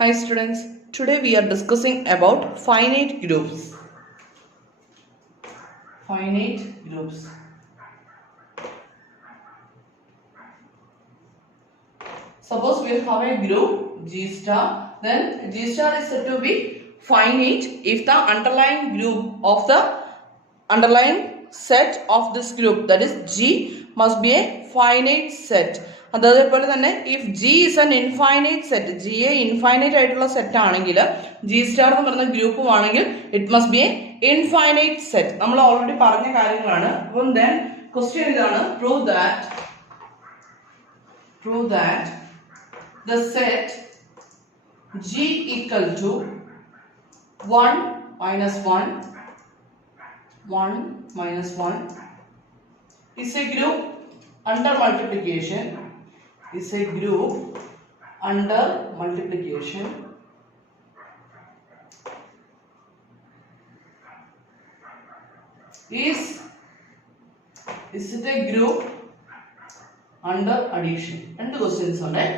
Hi students, today we are discussing about finite groups. Finite groups. Suppose we have a group G star, then G star is said to be finite if the underlying group of the underlying set of this group, that is G, must be a finite set. അതേപോലെ തന്നെ if G is an infinite set, G A infinite ആയിട്ടുള്ള set ആണെങ്കിൽ, G star എന്ന് പറയുന്ന ഗ്രൂപ്പും ആണെങ്കിൽ it must be A infinite set. നമ്മൾ already പറഞ്ഞ കാര്യങ്ങളാണ്. അപ്പം ദെൻ ക്വസ്റ്റ്യൻ ഇതാണ്, prove that the set G equal to 1 minus 1 is a group under multiplication, is it a group under addition? And the questions on it.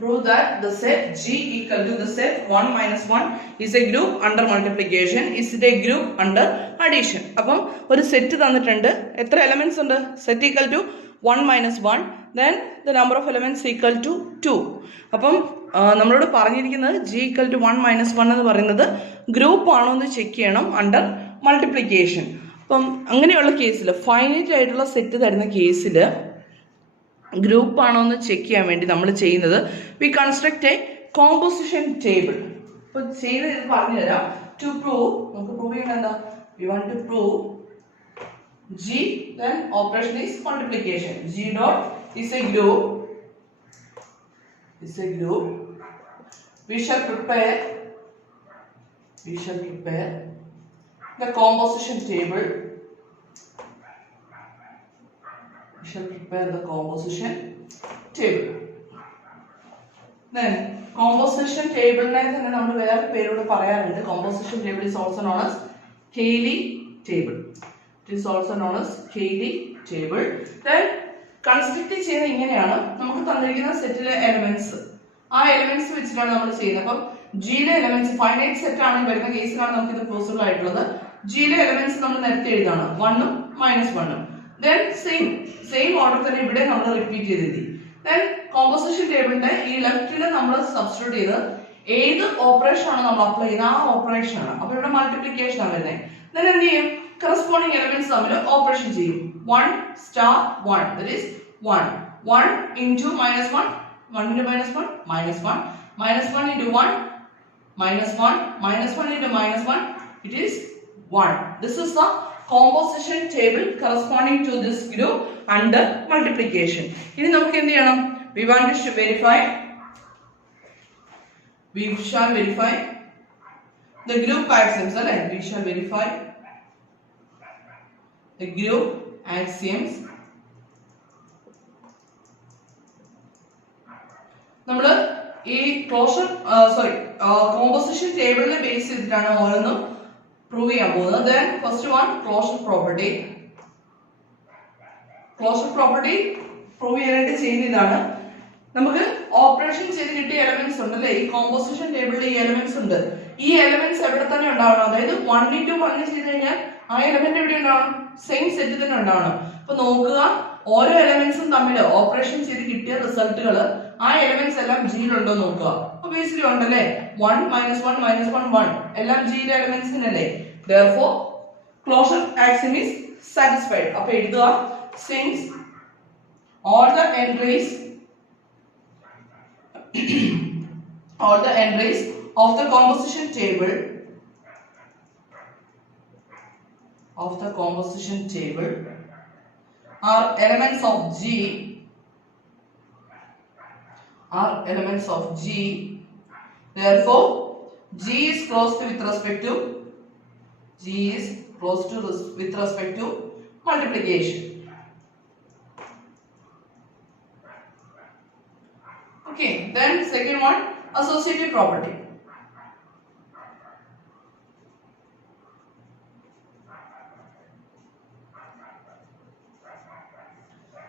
Prove that the set G equal to the set 1 minus 1 is a group under multiplication. Is it a group under addition? അപ്പം ഒരു set തന്നിട്ടുണ്ട്. എത്ര elements ഉണ്ട്? Set equal to 1 minus 1, then the number of elements equal to 2. അപ്പം നമ്മളോട് പറഞ്ഞിരിക്കുന്നത് G equal to 1 minus 1 എന്ന് പറയുന്നത് ഗ്രൂപ്പ് ആണോ എന്ന് ചെക്ക് ചെയ്യണം അണ്ടർ മൾട്ടിപ്ലിക്കേഷൻ. അപ്പം അങ്ങനെയുള്ള കേസിൽ, ഫൈനൈറ്റ് ആയിട്ടുള്ള സെറ്റ് തരുന്ന കേസിൽ ഗ്രൂപ്പ് ആണോ എന്ന് ചെക്ക് ചെയ്യാൻ വേണ്ടി നമ്മൾ ചെയ്യുന്നത്, we construct a composition table. ഇപ്പൊ ചെയ്ത് ഇത് പറഞ്ഞുതരാം. ടു പ്രൂവ്, നമുക്ക് പ്രൂവ് ചെയ്യണം എന്താ, we want to prove G, then operation is multiplication. G dot is a group. We shall prepare the composition table. Then composition table ne thanne nammal vera perodu parayarundi. Composition table is also known as Cayley table. Then construct ചെയ്യുന്നത് ഇങ്ങനെയാണ്. നമുക്ക് തന്നിരിക്കുന്ന സെറ്റിലെ elements, ആ elements വെച്ചിട്ടാണ് നമ്മൾ ചെയ്യുന്നത്. അപ്പം ജിയിലെ എലമെന്റ്സ് ഫൈനൈറ്റ് സെറ്റ് ആണ് വരുന്ന കേസിലാണ് നമുക്ക് ഇത് പോസിബിൾ ആയിട്ടുള്ളത്. ജിയിലെ എലമെന്റ്സ് നമ്മൾ നേരത്തെ എഴുതാണ്, 1ഉം -1ഉം. ദെൻ സെയിം ഓർഡർ തന്നെ ഇവിടെ നമ്മൾ റിപ്പീറ്റ് ചെയ്തെഴുതി. ദെൻ കോമ്പോസിഷൻ ടേബിളിന്റെ ഈ ലെഫ്റ്റിൽ നമ്മൾ സബ്സ്റ്റിറ്റ്യൂട്ട് ചെയ്ത് ഏത് ഓപ്പറേഷൻ ആണ് നമ്മൾ അപ്ലൈ ചെയ്യുന്നത് ആ ഓപ്പറേഷൻ ആണ്. അപ്പൊ ഇവിടെ മൾട്ടിപ്ലിക്കേഷൻ ആണ് വരുന്നത്. ദെൻ എന്ത് ചെയ്യും, കറസ്പോണ്ടിങ് എലമെന്റ്സ് തമ്മിൽ ഓപ്പറേഷൻ ചെയ്യും. 1 star 1, that is 1 into -1, 1 into -1, -1, -1 into 1, -1, -1 into -1, it is 1. This is the composition table corresponding to this group under multiplication. ഇനി നമുക്ക് എന്ത് ചെയ്യണം, we shall verify the group axioms, അല്ലേ? We shall verify the group axioms. നമ്മൾ ഈ composition ടേബിളിനെ base ചെയ്തിട്ടാണ് ഓരോന്നും prove ചെയ്യാൻ പോകുന്നത്. Then first one, closure property prove ചെയ്യാനായിട്ട് ചെയ്യുന്ന ഇതാണ്. നമുക്ക് ഓപ്പറേഷൻ ചെയ്ത് കിട്ടിയ എലമെന്റ്സ് ഉണ്ടല്ലേ, ഈ കോമ്പോസിഷൻ ടേബിളിൽ ഈ എലമെന്റ്സ് ഉണ്ട്. ഈ എലമെന്റ്സ് എവിടെ തന്നെ ഉണ്ടാവണം, അതായത് 1 into 1 ചെയ്ത് കഴിഞ്ഞാൽ ആ എലമെന്റ് എവിടെ ഉണ്ടാവണം, സെയിം സെറ്റ് തന്നെ ഉണ്ടാവണം. അപ്പൊ നോക്കുക, ഓരോ എലമെന്റ്സും തമ്മിൽ ഓപ്പറേഷൻ ചെയ്ത് കിട്ടിയ റിസൾട്ടുകൾ ആ എലമെന്റ്സ് എല്ലാം ജിയിലുണ്ടോ നോക്കുക. ഒബിയസ്ലി ഉണ്ടല്ലേ, 1 -1 -1 1 എല്ലാം ജിയിലെ എലമെന്റ്സ് തന്നെയല്ലേ. Therefore closure axiom is satisfied. അപ്പോൾ എഴുതുക, since all the entries of the composition table are elements of G, therefore G is closed with respect to multiplication. Okay, then second one, associative property.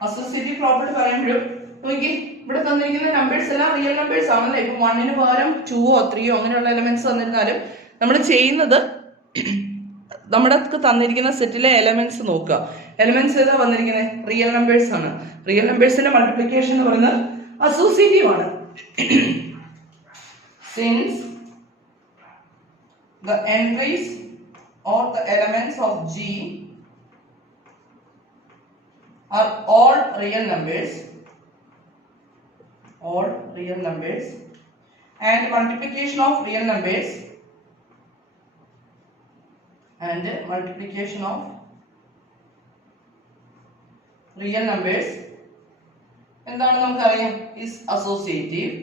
Associative property പറയുമ്പോഴും നോക്കി ഇവിടെ തന്നിരിക്കുന്ന numbers എല്ലാം real numbers ആണല്ലേ. ഇപ്പൊ 1ന് പകരം 2ഓ 3ഓ അങ്ങനെയുള്ള elements തന്നിരുന്നാലും നമ്മൾ ചെയ്യുന്നത് നമ്മുടെ തന്നിരിക്കുന്ന സെറ്റിലെ എലമെന്റ്സ് നോക്കുക. എലമെന്റ്സ് ഏതാ വന്നിരിക്കുന്നത്? റിയൽ നമ്പേഴ്സ് ആണ്. റിയൽ നമ്പേഴ്സിന്റെ മൾട്ടിപ്ലിക്കേഷൻ എന്ന് പറയുന്നത് അസോസിയേറ്റീവ് ആണ്. Since the entries or the elements of G are all real numbers and multiplication of real numbers എന്താണ് നമുക്കറിയാം is associative.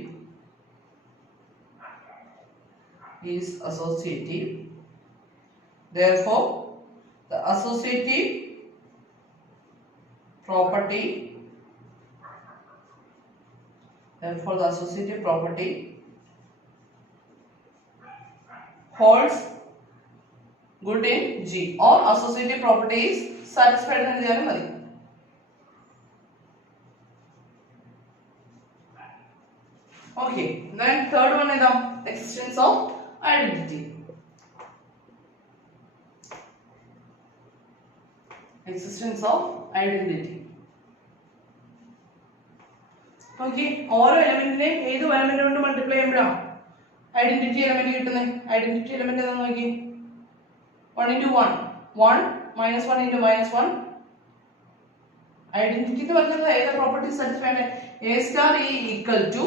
Therefore the associative property holds good in G, or associative property is satisfied എന്ന് എഴുതിയാലും മതി. Okay, then third one is the existence of identity. Okay, ഓരോ എലമെന്റിനെയും ഏത് element കൊണ്ട് multiply ചെയ്യുമ്പോഴാണ് identity element കിട്ടുന്നത്? ഐഡന്റിറ്റി എലമെന്റ് ഏതാന്ന് നോക്കി. 1 into 1 1 minus 1 into minus 1. Identity എന്ന് പറയുന്നത് ഏതാ property satisfied? A star E equal to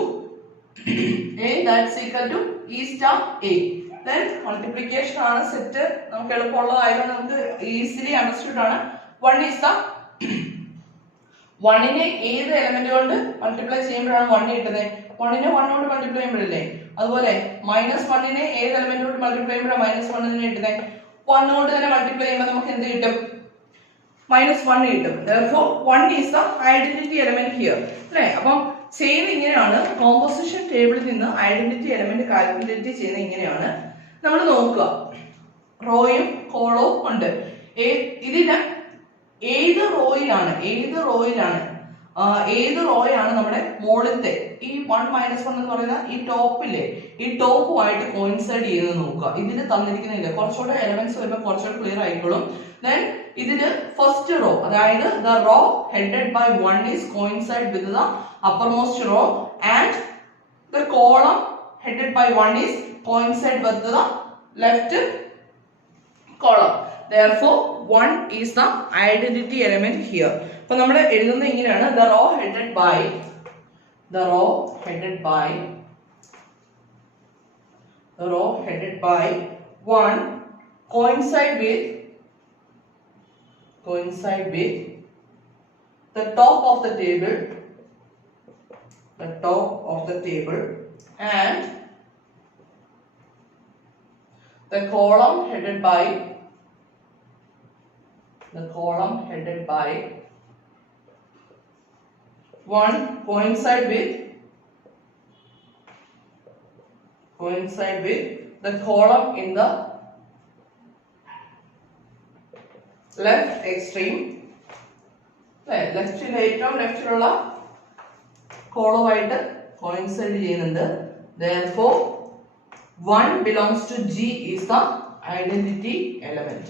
A, that's equal to E star A. Then multiplication ആണ് സെറ്റ്. നമുക്ക് എളുപ്പമുള്ളതായതുകൊണ്ട് നമുക്ക് ഈസിലി അണ്ടർസ്റ്റുഡ് ആണ്. 1 is the 1നെ ഏത് എലമെന്റ് കൊണ്ട് മൾട്ടിപ്ലൈ ചെയ്യുമ്പോഴാണ് 1 കിട്ടുന്നത്? 1നെ 1 കൊണ്ട് മൾട്ടിപ്ലൈ ചെയ്യുമ്പോഴല്ലേ. അതുപോലെ -1നെ ഏത് എലമെന്റ് കൊണ്ട് മൾട്ടിപ്ലൈ ചെയ്യുമ്പോഴാണ് -1 കിട്ടുന്നത്? 1 കൊണ്ട് തന്നെ മൾട്ടിപ്ലൈ ചെയ്യുമ്പോൾ നമുക്ക് എന്ത് കിട്ടും? -1 കിട്ടും. Therefore 1 is the identity element here. അല്ലേ? അപ്പം ചെയ്യുന്നത് ഇങ്ങനെയാണ്. കോമ്പോസിഷൻ ടേബിളിൽ നിന്ന് ഐഡന്റിറ്റി എലമെന്റ് കാൽക്കുലേറ്റ് ചെയ്യുന്നത് ഇങ്ങനെയാണ്. നമ്മൾ നോക്കുക, റോയും കോളവും ഉണ്ട്. ഇതിന് ഏത് റോയാണ് നമ്മുടെ മുകളിലത്തെ ഈ 1 - 1 എന്ന് പറയുന്ന ഈ ടോപ്പില്ലേ, ഈ ടോപ്പുമായിട്ട് കോയിൻസൈഡ് ചെയ്യുന്നത് നോക്കുക. ഇതിന് തന്നിരിക്കുന്നില്ല, കുറച്ചുകൂടെ എലമെന്റ്സ് വരുമ്പോൾ കുറച്ചുകൂടെ ക്ലിയർ ആയിക്കോളും. ദെൻ ഇതില് ഫസ്റ്റ് റോ, അതായത് the row headed by 1 is coincide with the uppermost row and the column headed by 1 is coincide with the left column. Therefore 1 is the identity element here. അപ്പോൾ നമ്മൾ എഴുതുന്നത് ഇങ്ങനെയാണ്: the row headed by 1 coincide with the top of the table and the column headed by 1 coincide with the column in the left extreme. ലെഫ്റ്റിലുള്ള കോളമായിട്ട് coincide ചെയ്യുന്നുണ്ട്. Therefore 1 belongs to G is the identity element.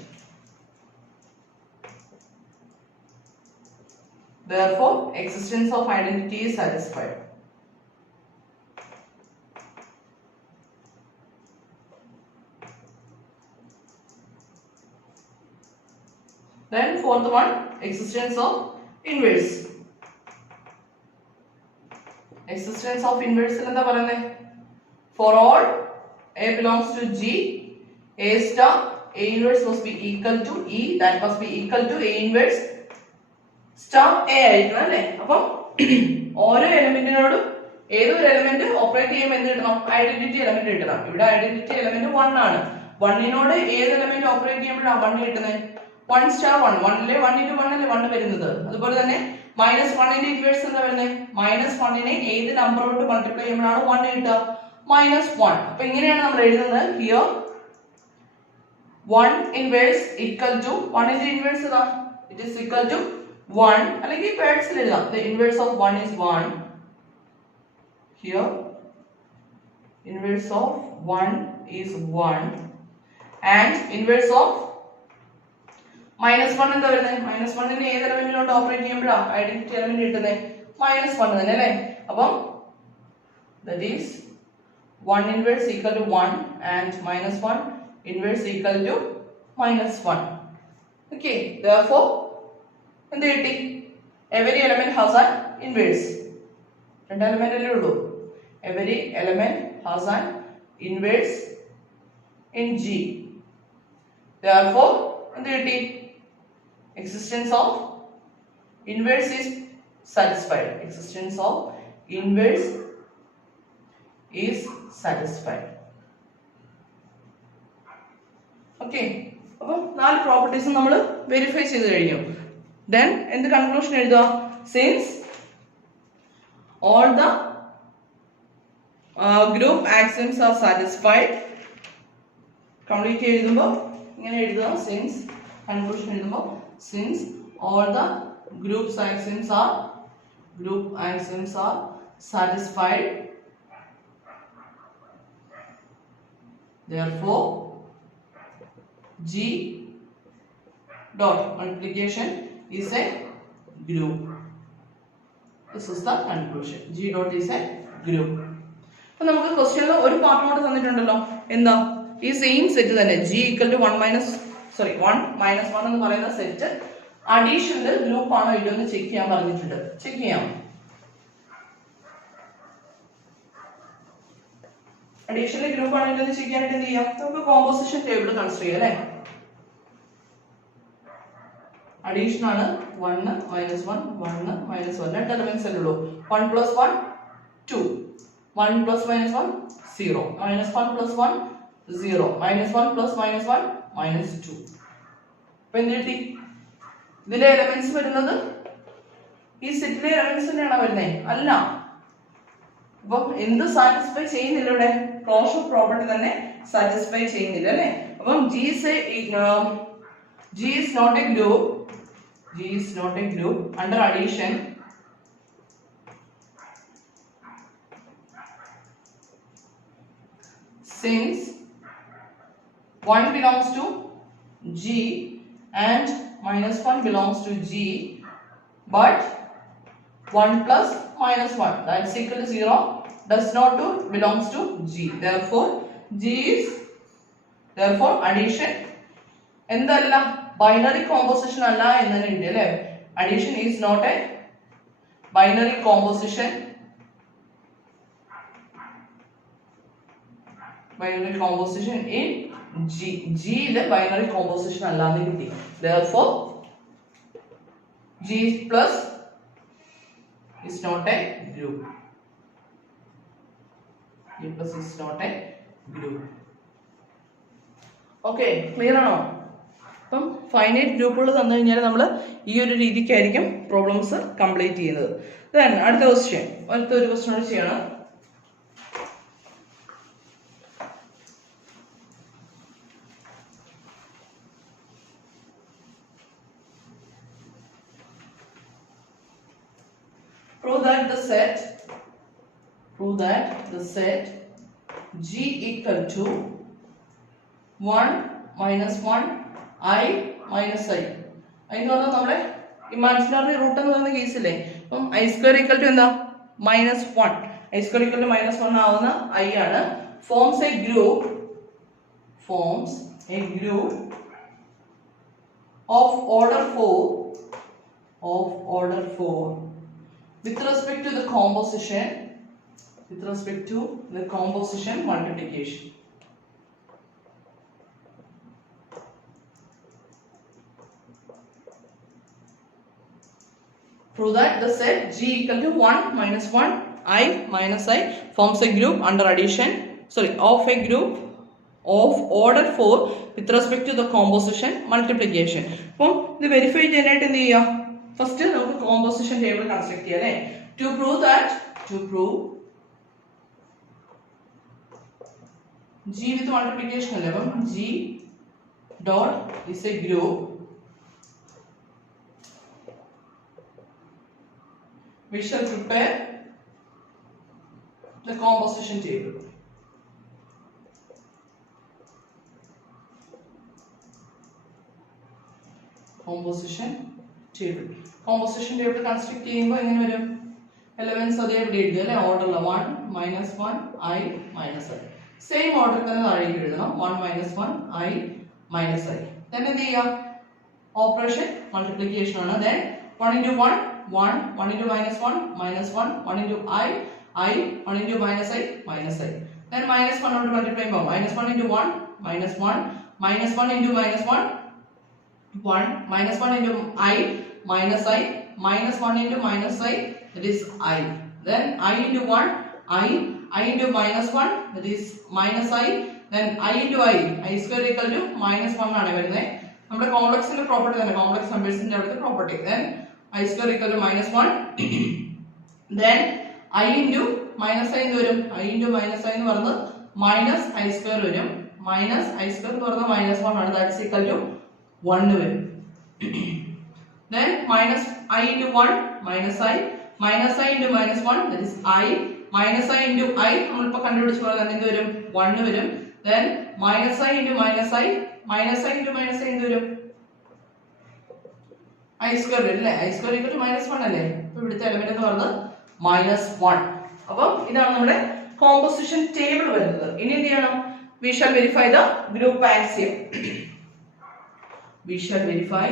Therefore existence of identity is satisfied. Then fourth one, existence of inverse. Existence of inverse എന്താ പറയുന്നത്? For all A belongs to G, A star A inverse must be equal to E, that must be equal to A inverse star A ആയിരിക്കണം അല്ലേ? അപ്പം ഓരോ എലമെന്റിനോടും ഏതൊരു element operate ചെയ്യുമ്പോൾ എന്ത് കിട്ടണം? ഐഡന്റിറ്റി എലമെന്റ് കിട്ടണം. ഇവിടെ ഐഡന്റിറ്റി എലമെന്റ് 1 ആണ്. 1നോട് ഏത് എലമെന്റ് ഓപ്പറേറ്റ് ചെയ്യുമ്പോഴാണ് 1 കിട്ടുന്നത്? 1 star 1, 1ലെ 1 into 1 അല്ലേ 1 വരുന്നത്. അതുപോലെ തന്നെ -1ന്റെ ഇൻവേഴ്സ് എന്താ വരുന്നത്? -1നെ ഏത് നമ്പർ കൊണ്ട് മൾട്ടിപ്ലൈ ചെയ്യുമ്പോഴാണ് 1 കിട്ടുക? -1. അപ്പൊ ഇങ്ങനെയാണ് നമ്മൾ എഴുതുന്നത്. ഹിയർ 1 inverse equal to 1 ന്റെ ഇൻവേഴ്സ് ഇതാ, it is equal to 1 അല്ലെങ്കിൽ പേഴ്സിൽ എഴുതാം. The inverse of 1 is 1. Here inverse of 1 is 1 and inverse of -1 എന്താ വരുന്നത്? -1 നെ ഏത് എലമെന്റിലോട്ട് ഓപ്പറേറ്റ് ചെയ്യുമ്പോഴാണ് ഐഡന്റിറ്റി എലമെന്റ് കിട്ടുന്നത്? -1 തന്നെ അല്ലേ? അപ്പം that is 1 inverse equal to 1 and -1 inverse equal to -1. Okay, therefore എന്ത് കിട്ടി? Every element has an inverse. രണ്ട് എലമെന്റ് അല്ലേ ഉള്ളൂ. Every element has an inverse in G. Therefore എന്ത് കിട്ടി? Existence of inverse is satisfied. Existence of inverse is satisfied. Okay, അപ്പോൾ നാല് പ്രോപ്പർട്ടീസും നമ്മൾ വെരിഫൈ ചെയ്ത് കഴിഞ്ഞു. Then എന്ത് കൺക്ലൂഷൻ എഴുതുക? Since all the group axioms are satisfied, complete എഴുതുമ്പോൾ ഇങ്ങനെ എഴുതുക. Since കൺക്ലൂഷൻ എഴുതുമ്പോൾ since all the group axioms are satisfied, therefore G dot multiplication is a group. This is the conclusion. G dot is a group. അപ്പോൾ നമുക്ക് ക്വസ്റ്റ്യനിൽ ഒരു part കൂടെ തന്നിട്ടുണ്ടല്ലോ. എന്താ? ഈ സെയിം സെറ്റ് തന്നെ G equal to 1 minus 1 എന്ന് പറയുന്ന സെറ്റ് അഡീഷണൽ ഗ്രൂപ്പ് ആണോ ഇല്ലയോ എന്ന് ചെക്ക് ചെയ്യാൻ പറഞ്ഞിട്ടുണ്ട്. ചെക്ക് ചെയ്യാം. അഡീഷണൽ ഗ്രൂപ്പ് ആണോ ഇല്ലയോ എന്ന് ചെക്ക് ചെയ്യാനായിട്ട് എന്ത് ചെയ്യാം? നമുക്ക് കോമ്പോസിഷൻ ടേബിൾ കൺസിഡർ ചെയ്യാം അല്ലേ? അഡീഷൻ ആണ് 1 minus 1 1 minus 1 രണ്ട് എലമെന്റ്സ് അല്ലേ ഉള്ളൂ. 1 plus 1 2 1 plus minus 1 0 minus 1 plus 1 0 minus 1 plus minus 1 minus 2. അപ്പോൾ എന്ത് കിട്ടി? ഇതിലെ എലമെന്റ്സ് വരുന്നത് ഈ സെറ്റിലെ എലമെന്റ്സ് തന്നെയാണോ വരുന്നത്? അല്ല. അപ്പം എന്ത് സാറ്റിസ്ഫൈ ചെയ്യുന്നില്ല ഇവിടെ? ക്ലോഷർ പ്രോപ്പർട്ടി തന്നെ സാറ്റിസ്ഫൈ ചെയ്യുന്നില്ല അല്ലേ? അപ്പം G is not a group. G is not a group under addition. Since 1 belongs to G and -1 belongs to G, but 1 plus minus 1 that's equal to 0 does not belongs to G. Therefore addition എന്തല്ല? Binary composition അല്ല എന്ന് തന്നെ ഉണ്ട് അല്ലേ? Addition is not a binary composition. Binary composition in G യിലെ binary composition അല്ലാന്ന് കിട്ടി. Therefore G plus is not a group. G plus is not a group. Okay, clear ആണോ? അപ്പം ഫൈനൈറ്റ് ഗ്രൂപ്പുകൾ തന്നു കഴിഞ്ഞാൽ നമ്മൾ ഈ ഒരു രീതിക്കായിരിക്കും പ്രോബ്ലംസ് കംപ്ലീറ്റ് ചെയ്യുന്നത്. ദെൻ അടുത്ത ഒരു ക്വസ്റ്റ്യൻ കൂടി ചെയ്യണം. Prove that the set G equal to 1 minus 1 I minus I. അതിന് പറഞ്ഞാൽ നമ്മുടെ ഇമാജിനറി റൂട്ട് എന്ന് പറയുന്ന കേസില്ലേ? അപ്പം I square equal to എന്താ? -1. I square equal to -1 ആവുന്ന I ആണ്. Forms a group of order 4 with respect to the composition multiplication. Prove that the set G equal to 1 minus 1 I minus I forms a group under addition of a group of order 4 with respect to the composition multiplication. അപ്പം ഇത് verify ചെയ്യാനായിട്ട് എന്ത് ചെയ്യുക? First നമുക്ക് composition table construct ചെയ്യാം അല്ലേ? To prove G with multiplication അല്ലേ? അപ്പം G dot is a group we shall prepare the composition table. Composition table. Composition table construct ചെയ്യുമ്പോൾ എങ്ങനെ വരും? Elements അതേപടി എഴുതുക അല്ലേ? ഓർഡറിൽ 1 minus 1 I minus I. Same ഓർഡറിൽ തന്നെ താഴേക്ക് എഴുതണം. 1 minus 1 I minus I. then എന്ത് ചെയ്യുക? ഓപ്പറേഷൻ മൾട്ടിപ്ലിക്കേഷൻ ആണ്. then 1 into 1 1 1 into minus 1 minus 1 1 into I 1 into minus I minus I. then minus 1 കൊണ്ട് മൾട്ടിപ്ലൈ ചെയ്യുമ്പോൾ minus 1 into 1 minus 1 minus 1 into minus 1 1 minus 1 into I minus I minus 1 into minus I, that is I. then I into 1 I into minus 1, that is minus I. then I into I square equal to minus 1 ആണ് വരുന്നത്. നമ്മുടെ കോംപ്ലക്സിന്റെ property തന്നെ, complex നമ്പേഴ്സിന്റെ അവിടുത്തെ property. then I square equal to minus 1. then I into minus I എന്ന് വരും. I into minus I എന്ന് പറയുന്നത് minus I square വരും. minus I square എന്ന് പറയുന്നത് minus 1 ആണ്. that's equal to 1 വരും. then minus I into 1 minus I into minus 1, that is I minus I into I നമ്മളിപ്പോ കണ്ടുപിടിച്ച പോലെ തന്നെ എന്ത് വരും? 1 വരും. then minus I into minus I into minus I എന്ത് വരും? I square വരും അല്ലേ? I square equal to minus 1 അല്ലേ? അപ്പോൾ ഇവിടുത്തെ എലിമെന്റ് എന്ന് പറയുന്നത് minus 1. അപ്പോൾ ഇതാണ് നമ്മുടെ കോമ്പോസിഷൻ ടേബിൾ വരുന്നത്. ഇനി എന്ത് ചെയ്യണം? we shall verify the group axiom. we shall verify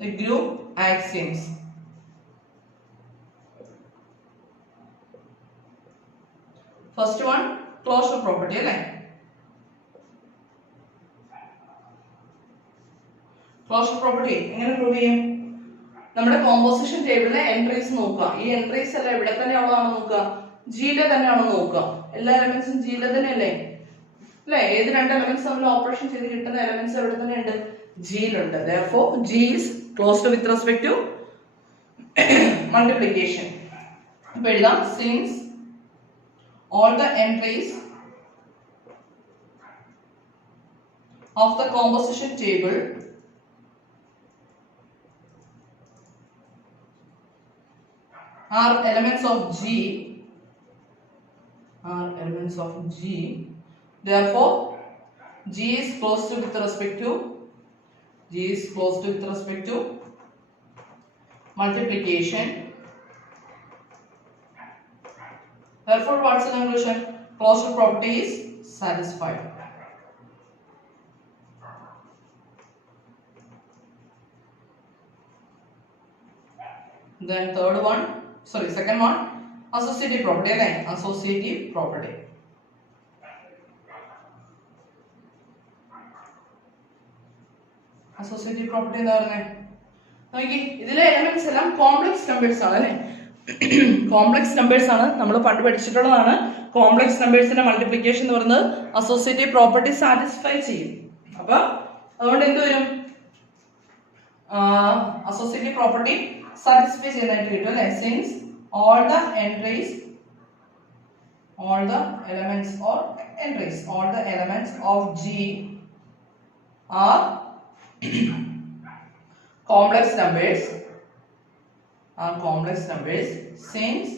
the group axioms. First one, closure property അല്ലേ? ക്ലോഷർ പ്രോപ്പർട്ടി എങ്ങനെ പ്രൂവ് ചെയ്യും? നമ്മുടെ കോമ്പോസിഷൻ ടേബിളിലെ എൻട്രീസ് നോക്കുക. ഈ എൻട്രീസ് എല്ലാം ഇവിടെ തന്നെ ഉള്ളതാണോ നോക്കുക, ജിയിലെ തന്നെയാണോ നോക്കുക. എല്ലാ എലമെന്റ്സും ജിയിലെ തന്നെ അല്ലേ? അല്ലേ? ഏത് രണ്ട് എലമെന്റ്സ് നമ്മൾ ഓപ്പറേഷൻ ചെയ്ത് കിട്ടുന്ന എലമെന്റ്സ് എവിടെ തന്നെ ഉണ്ട്? ജിയിലുണ്ട്. therefore G is closed with respect to multiplication. അപ്പോൾ എഴുതാം, since all the entries of the composition table are elements of G, therefore G is closed with respect to multiplication. Therefore what's the conclusion? Closure property is satisfied. Then second one, associative property അല്ലേ? associative property. associative property എന്താ പറയുന്നത്? നോക്കി, ഇതിലെ elements എല്ലാം complex numbers ആണ് അല്ലേ? Complex numbers ആണ്, നമ്മൾ പണ്ട് പഠിച്ചിട്ടുള്ളതാണ്. കോംപ്ലക്സ് നമ്പേഴ്സിന്റെ മൾട്ടിപ്ലിക്കേഷൻ എന്ന് പറയുന്നത് അസോസിയേറ്റീവ് പ്രോപ്പർട്ടി സാറ്റിസ്ഫൈ ചെയ്യും. അപ്പൊ അതുകൊണ്ട് എന്ത് വരും? അസോസിയേറ്റീവ് പ്രോപ്പർട്ടി സാറ്റിസ്ഫൈ ചെയ്യുന്നതായിട്ട് കിട്ടും അല്ലേ? Since all the elements of G are complex numbers since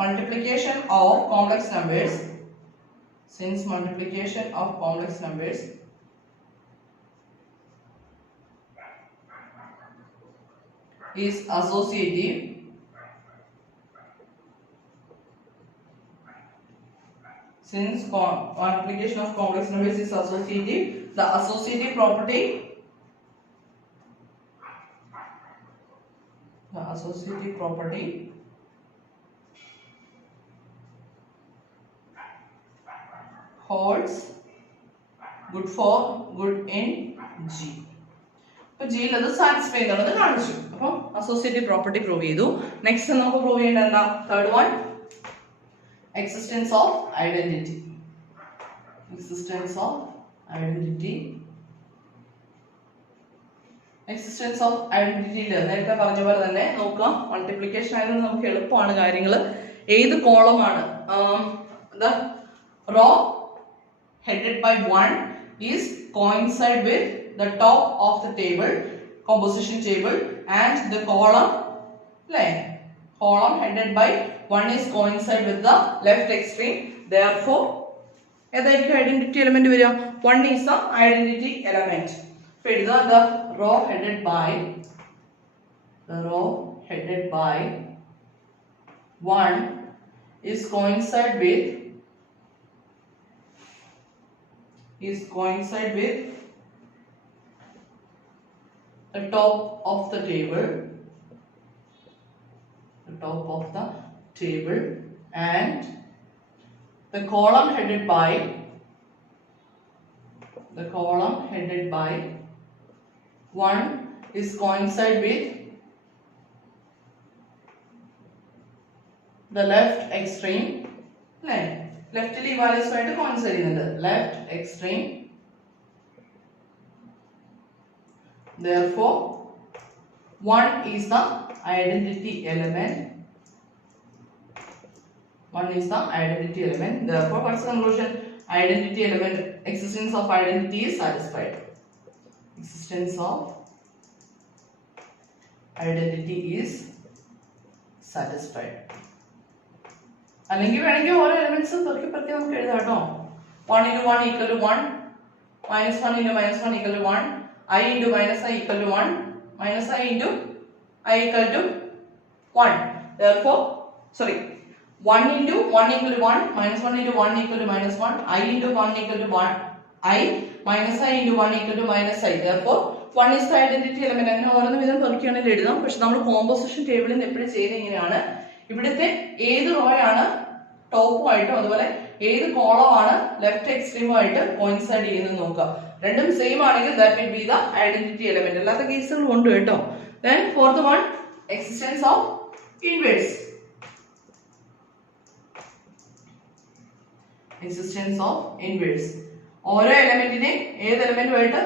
multiplication of complex numbers is associative, since multiplication of complex numbers is associative, the associative property holds good in G. അപ്പോൾ ജിയിൽ അത് satisfy ചെയ്യുന്നത് കാണിച്ചു. അപ്പം associative property prove ചെയ്തു. Next നമുക്ക് prove ചെയ്യേണ്ട എന്താ? Third one, existence of identity. നേരത്തെ പറഞ്ഞ പോലെ തന്നെ നോക്കാം, മൾട്ടിപ്ലിക്കേഷൻ ആയതുകൊണ്ട് നമുക്ക് എളുപ്പമാണ് കാര്യങ്ങൾ. ഏത് കോളമാണ് the row headed by 1 is coincide with the top of the table composition table, and the column headed by 1 is coincide with the left extreme. Therefore, identity element 1 is the identity element. The row headed by 1 is coincide with the top of the table, and the column headed by 1 is coincide with the left extreme. Left coincide left extreme. Therefore, 1 is the identity element. Therefore, what's the conclusion? Identity element, existence of identity is satisfied. അല്ലെങ്കിൽ വേണമെങ്കിൽ ഓരോ elements പെറുക്കി നമുക്ക് എഴുതാം കേട്ടോ. 1 into 1 equal to 1, minus 1 into minus 1 equal to 1, I into minus I equal to 1, minus I into I equal to 1. Therefore, 1 into 1 equal to 1, minus 1 into 1 equal to minus 1, I into 1 equal to 1, I minus I into 1 equal to minus I. Therefore, 1 is the identity element. അങ്ങനെ ഓരോന്ന് വിധം പെറുക്കിയാണെങ്കിൽ എഴുതാം. പക്ഷെ നമ്മൾ composition ടേബിളിൽ നിന്ന് എപ്പോഴും ചെയ്യുന്നത് ഇങ്ങനെയാണ്. ഇവിടുത്തെ ഏത് റോ ആണ് ടോപ്പുമായിട്ടും അതുപോലെ ഏത് കോളം ആണ് ലെഫ്റ്റ് എക്സ്ട്രീമുമായിട്ട് കോയിൻസൈഡ് ചെയ്യുന്നത് നോക്കുക. രണ്ടും സെയിം ആണെങ്കിൽ that will be the identity element. അല്ലാത്ത കേസുകളും ഉണ്ട് കേട്ടോ. Then fourth one, existence of inverse. ഓരോ എലമെന്റിനെ ഏത് എലമെന്റുമായിട്ട്